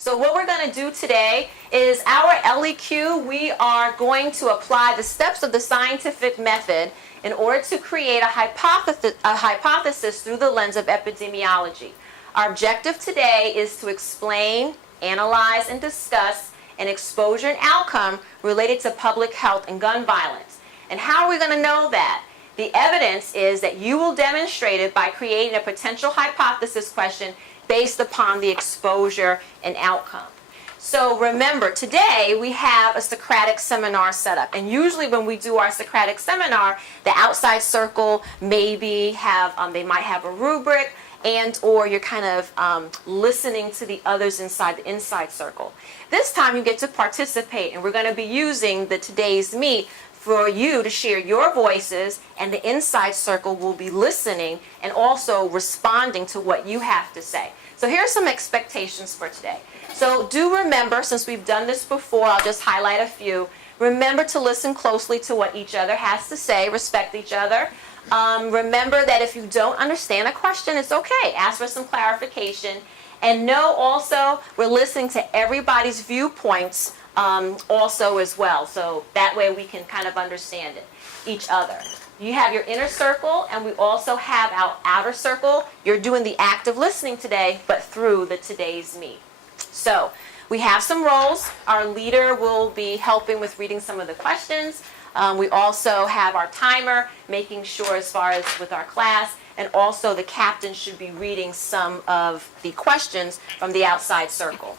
So what we're going to do today is our LEQ, we are going to apply the steps of the scientific method in order to create a hypothesis through the lens of epidemiology. Our objective today is to explain, analyze, and discuss an exposure and outcome related to public health and gun violence. And how are we going to know that? The evidence is that you will demonstrate it by creating a potential hypothesis question based upon the exposure and outcome. So remember, today we have a Socratic seminar set up. And usually when we do our Socratic seminar, the outside circle maybe they might have a rubric, and or you're kind of listening to the others inside the inside circle. This time you get to participate, and we're going to be using the Today's Meet for you to share your voices, and the inside circle will be listening and also responding to what you have to say. So here are some expectations for today. So do remember, since we've done this before, I'll just highlight a few. Remember to listen closely to what each other has to say, respect each other. Remember that if you don't understand a question, it's okay. Ask for some clarification. And know also, we're listening to everybody's viewpoints also as well. So that way we can kind of understand each other. You have your inner circle, and we also have our outer circle. You're doing the act of listening today, but through the Today's Meet. So we have some roles. Our leader will be helping with reading some of the questions. We also have our timer, making sure as far as with our class, and also the captain should be reading some of the questions from the outside circle.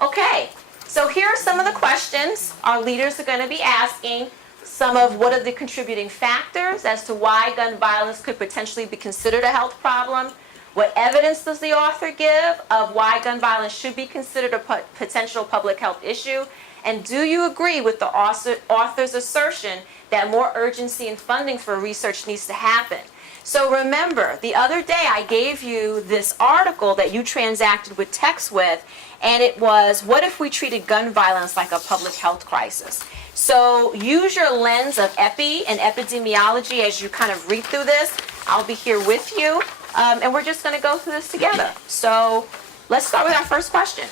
Okay, so here are some of the questions our leaders are going to be asking. Some of what are the contributing factors as to why gun violence could potentially be considered a health problem. What evidence does the author give of why gun violence should be considered a potential public health issue? And do you agree with the author's assertion that more urgency and funding for research needs to happen? So remember, the other day I gave you this article that you transacted with text with, and it was, what if we treated gun violence like a public health crisis? So use your lens of epi and epidemiology as you kind of read through this. I'll be here with you, and we're just going to go through this together. So let's start with our first question.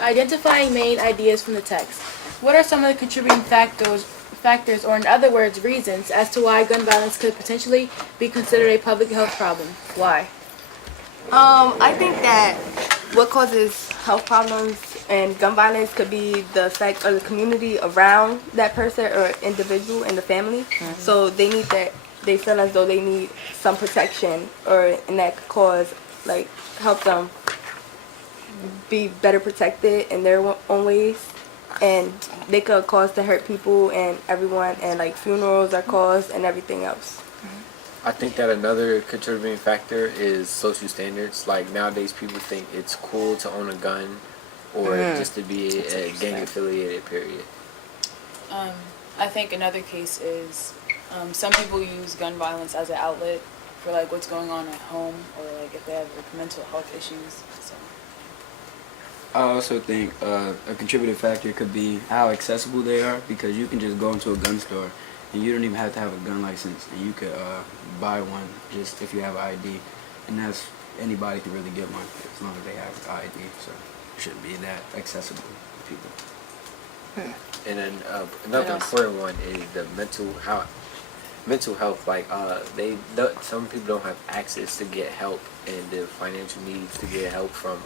Identifying main ideas from the text. What are some of the contributing factors, or in other words, reasons, as to why gun violence could potentially be considered a public health problem? Why? I think that what causes health problems and gun violence could be the effect of the community around that person or individual and the family. Mm-hmm. So they feel as though they need some protection, and that could cause, help them be better protected in their own ways. And they could cause to hurt people and everyone, and funerals are caused and everything else. I think that another contributing factor is social standards. Like nowadays people think it's cool to own a gun or just to be a gang affiliated, period. I think another case is some people use gun violence as an outlet for what's going on at home, or if they have mental health issues. So I also think a contributing factor could be how accessible they are, because you can just go into a gun store and you don't even have to have a gun license, and you could buy one just if you have an ID, and that's anybody can really get one as long as they have an ID. So it shouldn't be that accessible to people. And then another important one is the mental health. Some people don't have access to get help, and the financial needs to get help from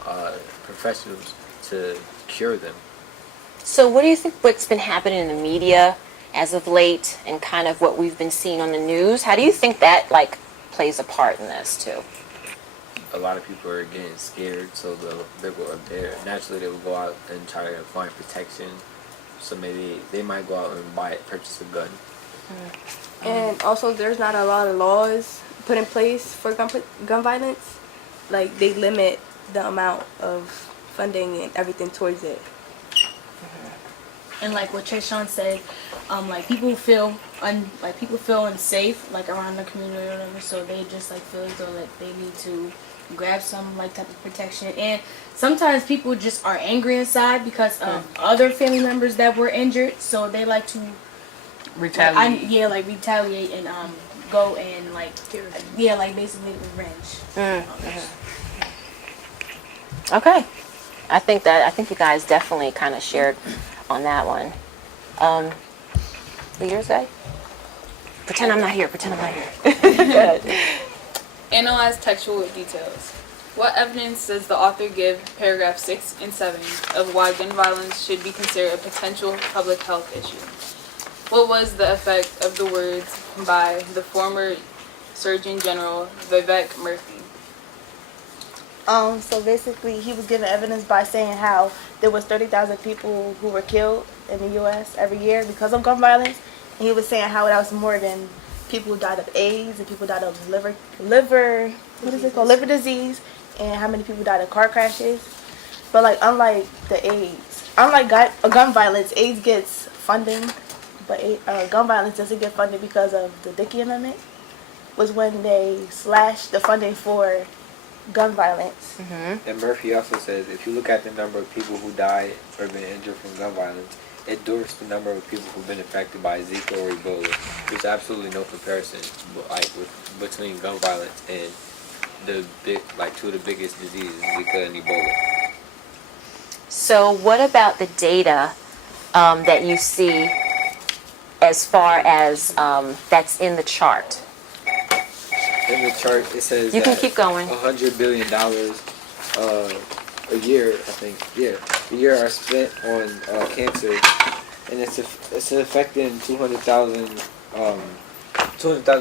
professionals to cure them. So what do you think what's been happening in the media as of late, and kind of what we've been seeing on the news? How do you think that plays a part in this too? A lot of people are getting scared, so naturally they will go out and try to find protection. So maybe they might go out and purchase a gun. And also, there's not a lot of laws put in place for gun violence. They limit the amount of funding and everything towards it. And what Treshawn said, people feel unsafe around the community or whatever, so they just feel as though they need to grab some type of protection. And sometimes people just are angry inside because of other family members that were injured, so they like to retaliate. Retaliate and go and basically revenge. Okay. I think you guys definitely kind of shared on that one. Leaders, guy? Pretend I'm not here. Pretend I'm not here. Good. Analyze textual details. What evidence does the author give, paragraph 6 and 7, of why gun violence should be considered a potential public health issue? What was the effect of the words by the former Surgeon General Vivek Murthy? So basically, he was given evidence by saying how there was 30,000 people who were killed in the U.S. every year because of gun violence, and he was saying how that was more than people who died of AIDS and people died of liver, what is it called, liver disease, and how many people died of car crashes. But like, unlike gun violence, AIDS gets funding, but gun violence doesn't get funded because of the Dickey Amendment. Was when they slashed the funding for gun violence. And Murphy also says if you look at the number of people who died or been injured from gun violence, it dwarfs the number of people who've been affected by Zika or Ebola. There's absolutely no comparison, between gun violence and the two of the biggest diseases, Zika and Ebola. So what about the data that you see as far as that's in the chart? In the chart, it says You can that keep going. $100 billion a year, I think, a year are spent on cancer, and it's affecting 200,000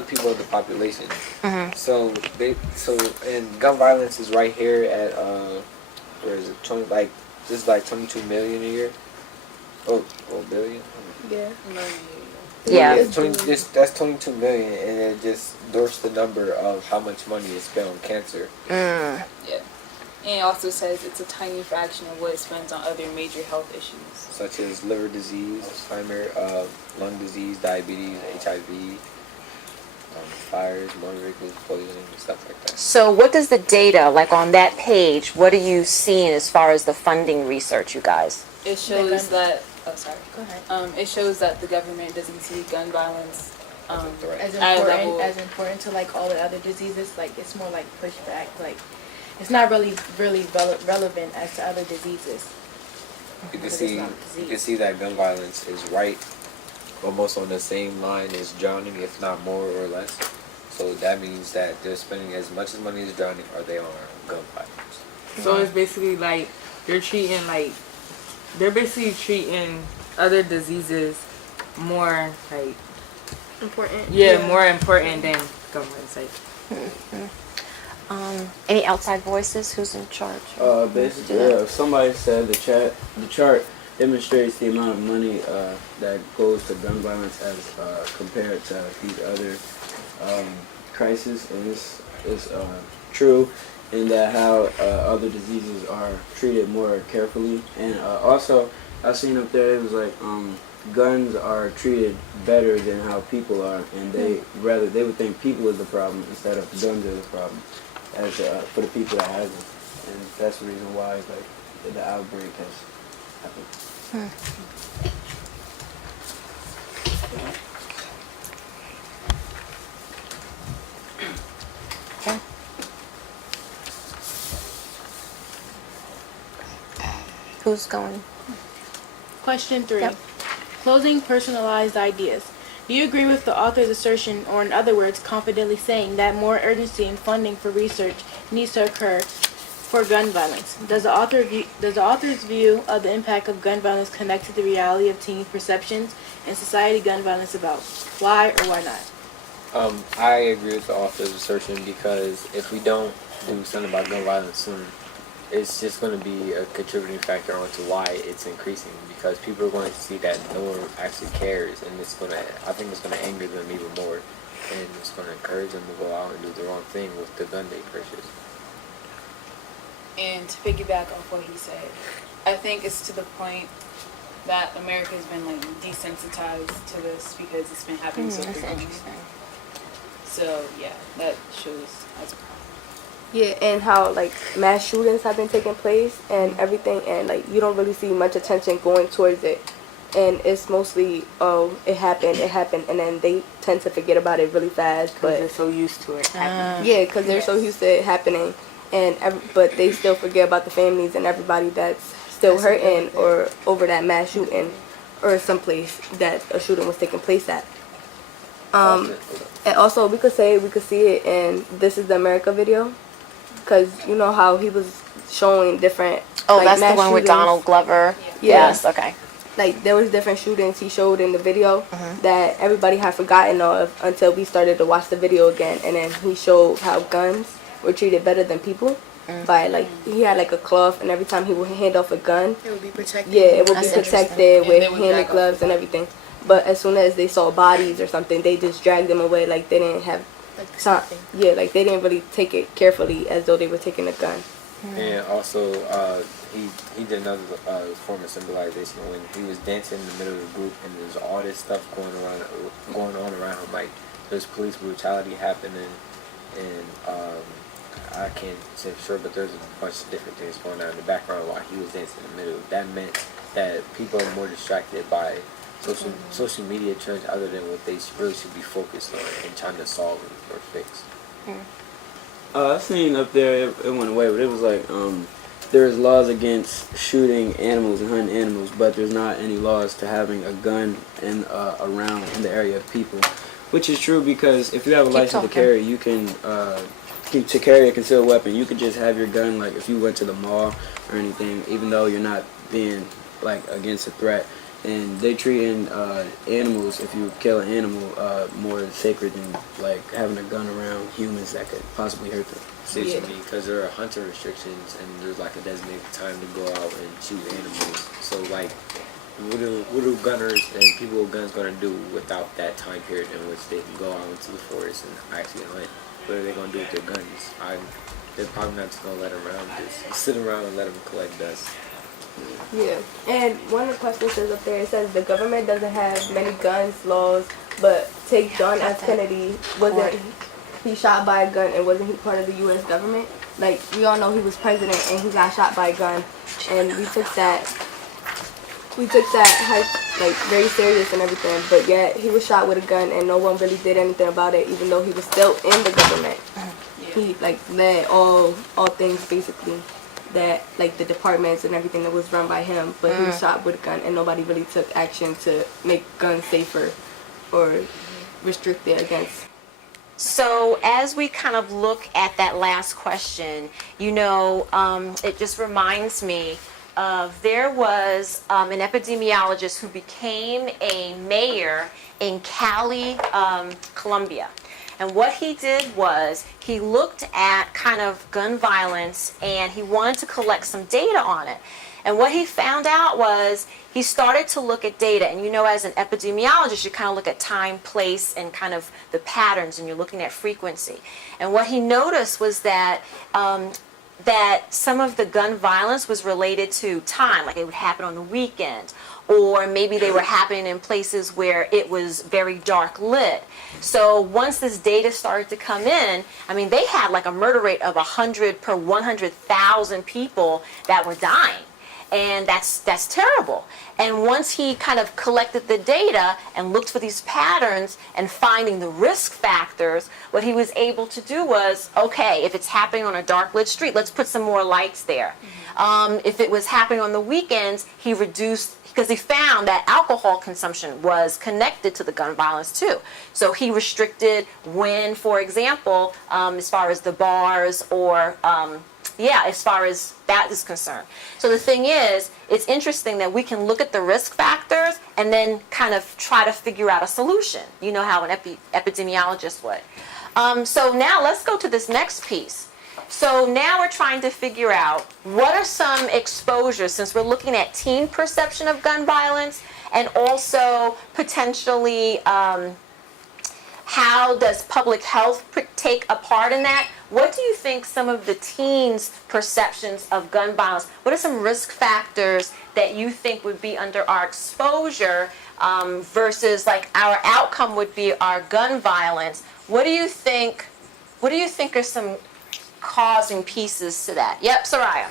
people of the population. So and gun violence is right here at where is it? 22 million a year. Oh, billion. Yeah. Yeah. That's 22 million, and it just dwarfs the number of how much money is spent on cancer. Yeah. And it also says it's a tiny fraction of what it spends on other major health issues. Such as liver disease, Alzheimer, lung disease, diabetes, HIV, fires, motor vehicles, poisoning, stuff like that. So what does the data, like on that page, what are you seeing as far as the funding research, you guys? It shows that. Oh, sorry. Go ahead. It shows that the government doesn't see gun violence As at a level. important to like all the other diseases, like it's more like pushback, like it's not really relevant as to other diseases. You can Because it's see not a disease. you can see that gun violence is right almost on the same line as drowning, if not more or less. So that means that they're spending as much as money as drowning, or they are gun violence. So it's basically like they're basically treating other diseases more like Important. more important than gun violence. Like, Any outside voices? Who's in charge? Basically, yeah, somebody said the chart demonstrates the amount of money that goes to gun violence as compared to these other crises, and this is true in that how other diseases are treated more carefully, and also I seen up there it was like guns are treated better than how people are, and they would think people is the problem instead of guns are the problem as for the people that have them, and that's the reason why like the outbreak has happened. Okay. Who's going? Question 3. Yep. Closing personalized ideas. Do you agree with the author's assertion, or in other words, confidently saying that more urgency and funding for research needs to occur for gun violence? Does the author's view of the impact of gun violence connect to the reality of teen perceptions and society gun violence about? Why or why not? I agree with the author's assertion, because if we don't do something about gun violence soon, it's just going to be a contributing factor onto why it's increasing, because people are going to see that no one actually cares, and I think it's going to anger them even more, and it's going to encourage them to go out and do the wrong thing with the gun they purchase. And to piggyback off what he said, I think it's to the point that America has been like desensitized to this because it's been happening so That's frequently. interesting. So yeah, that shows as a problem. Yeah, and how like mass shootings have been taking place and everything, and like you don't really see much attention going towards it, and it's mostly it happened, and then they tend to forget about it really fast. But they're so used to it. yeah, because they're so used to it happening, but they still forget about the families and everybody that's still hurting or over that mass shooting or someplace that a shooting was taking place at. And also we could see it in This Is the America video, because you know how he was showing different. Oh, like, that's the mass one with shootings. Donald Glover. Yeah. Yes. Okay. Like there was different shootings he showed in the video Mm-hmm. that everybody had forgotten of until we started to watch the video again, and then he showed how guns were treated better than people by like he had like a cloth, and every time he would hand off a gun, It would be protected. yeah, it would That's be interesting. protected with they would hand drag off gloves the and everything. But as soon as they saw bodies or something, they just dragged them away like they didn't have Like the time. same thing. Yeah, like they didn't really take it carefully as though they were taking a gun. And also, he did another form of symbolization when he was dancing in the middle of the group, and there's all this stuff going on around him. Like there's police brutality happening, and I can't say for sure, but there's a bunch of different things going on in the background while he was dancing in the middle. That meant that people are more distracted by social media trends other than what they really should be focused on and trying to solve or fix. I've seen up there, it went away, but it was like, there's laws against shooting animals and hunting animals, but there's not any laws to having a gun in around in the area of people, which is true because if you have a license talking. to carry, you can to carry a concealed weapon. You could just have your gun, like if you went to the mall or anything, even though you're not being like against a threat. And they treating animals, if you kill an animal, more sacred than like having a gun around humans that could possibly hurt them. Seems to me because there are hunter restrictions and there's like a designated time to go out and shoot animals. So like, what do gunners and people with guns gonna do without that time period in which they can go out into the forest and actually hunt? What are they gonna do with their guns? They're probably not just gonna let them around, just sit around and let them collect dust. Yeah, and one of the questions is up there, it says the government doesn't have many guns laws, but take John F. Kennedy, wasn't he shot by a gun and wasn't he part of the U.S. government? Like, we all know he was president and he got shot by a gun, and we took that like very serious and everything, but yet he was shot with a gun and no one really did anything about it, even though he was still in the government. He like led all things basically. That like the departments and everything that was run by him, but he was shot with a gun and nobody really took action to make guns safer or restrict it against. So as we kind of look at that last question, you know, it just reminds me of there was an epidemiologist who became a mayor in Cali, Colombia. And what he did was he looked at kind of gun violence and he wanted to collect some data on it. And what he found out was he started to look at data. And you know, as an epidemiologist, you kind of look at time, place, and kind of the patterns, and you're looking at frequency. And what he noticed was that that some of the gun violence was related to time, like it would happen on the weekend, or maybe they were happening in places where it was very dark lit. So once this data started to come in, I mean, they had like a murder rate of 100 per 100,000 people that were dying. And that's terrible. And once he kind of collected the data and looked for these patterns and finding the risk factors, what he was able to do was, okay, if it's happening on a dark lit street, let's put some more lights there. If it was happening on the weekends, he reduced, because he found that alcohol consumption was connected to the gun violence too. So he restricted when, for example, as far as the bars or as far as that is concerned. So the thing is, it's interesting that we can look at the risk factors and then kind of try to figure out a solution. You know how an epidemiologist would. So now let's go to this next piece. So now we're trying to figure out what are some exposures, since we're looking at teen perception of gun violence and also potentially how does public health take a part in that? What do you think some of the teens' perceptions of gun violence, what are some risk factors that you think would be under our exposure versus like our outcome would be our gun violence? What do you think are some causing pieces to that? Yep, Soraya.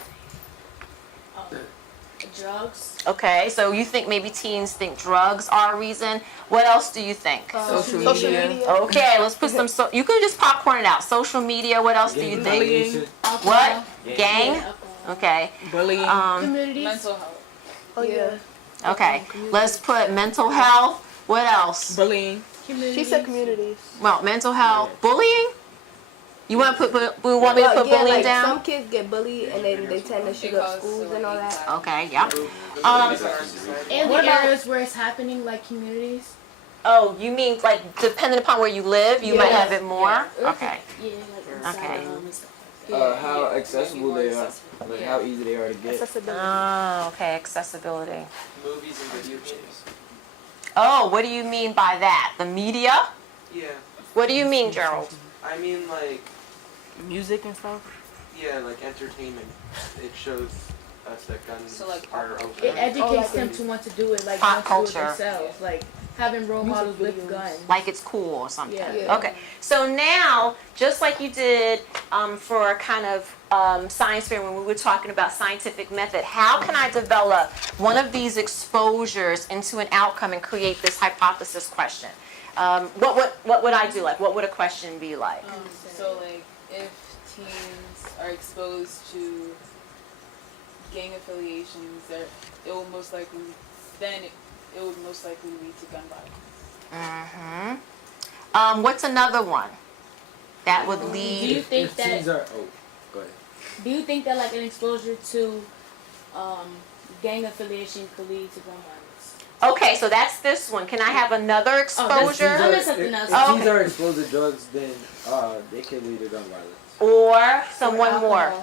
Drugs. Okay, so you think maybe teens think drugs are a reason. What else do you think? Social media. Okay, let's put some, you could just popcorn it out. Social media, what else do you think? What? Gang? Okay. Bullying. Communities. Mental health. Oh yeah. Okay. Let's put mental health. What else? Bullying. She said communities. Well, mental health. Bullying? You want to put? We want me to put bullying like down? some kids get bullied and then they tend to shoot up Because schools and all that. Okay. Yep. And What the about- areas where it's happening, like communities. Oh, you mean like depending upon where you live, you might Yeah. have it more? Okay. Yeah, like Okay. and stuff like that. How accessible they are, like how easy they are to get. Oh, okay. Accessibility. Movies and video games. Oh, what do you mean by that? The media? Yeah. What do you mean, Gerald? I mean, like, Music and stuff. yeah, like entertainment. It shows us that guns So, like, are It okay. educates them to want to do it, like Pop want to do it culture. themselves, like having role models with guns. Like it's cool or something. Yeah. Yeah. Okay. So now, just like you did for kind of science fair when we were talking about scientific method, how can I develop one of these exposures into an outcome and create this hypothesis question? What would I do? Like, what would a question be like? So like if teens are exposed to gang affiliations, it will most likely it would most likely lead to gun violence. What's another one that would Do you lead? think that? Go ahead. Do you think that like an exposure to gang affiliation could lead to gun violence? Okay, so that's this one. Can I have another exposure? I meant something else. Oh, If these are exposed to drugs, then they can lead to gun violence. or someone more?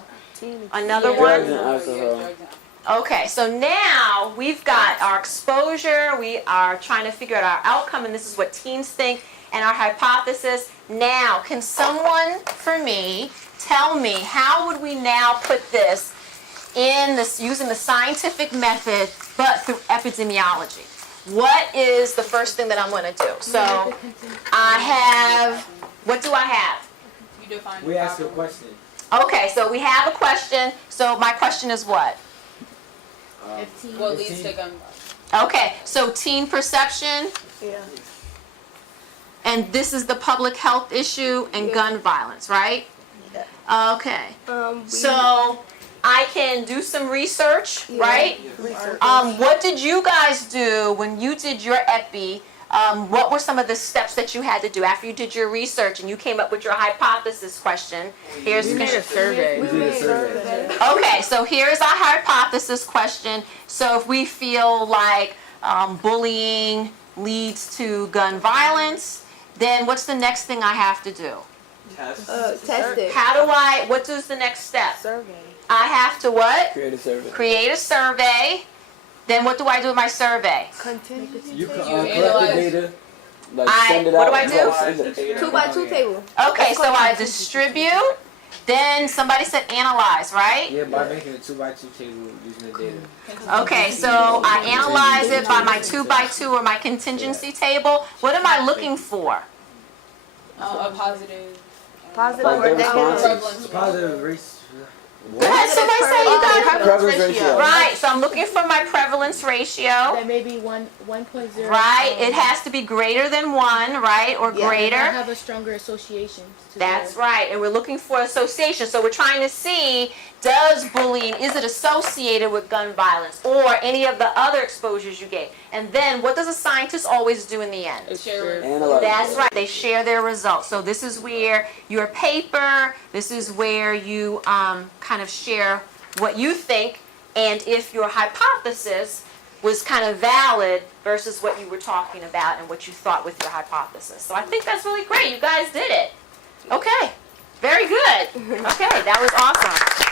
Another Yeah. one? Drugs and alcohol. Okay, so now we've got our exposure, we are trying to figure out our outcome, and this is what teens think, and our hypothesis. Now, can someone, for me, tell me how would we now put this in this using the scientific method, but through epidemiology? What is the first thing that I'm going to do? So I have, what do I have? You define We ask a proper- question. Okay, so we have a question. So my question is what? What leads to gun violence? Okay, so teen perception, Yeah. and this is the public health issue and gun violence, right? Okay, so I can do some research, right? What did you guys do when you did your epi? What were some of the steps that you had to do after you did your research and you came up with your hypothesis question? Here's We made a survey. We did a survey. Okay, so here's our hypothesis question. So if we feel like bullying leads to gun violence, then what's the next thing I have to do? Test. Test it. What is the next step? I have to what? Create a survey. Create a survey. Then what do I do with my survey? You can You collect the analyze- data. Like send it what out. do I do? Send it. 2x2 table. Okay, so I distribute. Then somebody said analyze, right? Yeah, by making a 2x2 table using the data. Okay, so I analyze it by my 2x2 or my contingency table. What am I looking for? A positive. Positive Like or the negative. responses. Prevalence. Positive race. Go ahead, somebody say you got it. Prevalence ratio. Right, so I'm looking for my prevalence ratio. That may be 1.0. Right, it has to be greater than 1, right, or Yeah. I greater. have a stronger association. To That's the- right, and we're looking for association. So we're trying to see, does bullying, is it associated with gun violence or any of the other exposures you gave? And then what does a scientist always do in the end? Share. Analyze. That's right. They share their results. So this is where your paper, this is where you kind of share what you think, and if your hypothesis was kind of valid versus what you were talking about and what you thought with your hypothesis. So I think that's really great. You guys did it. Okay. Very good. Okay, that was awesome.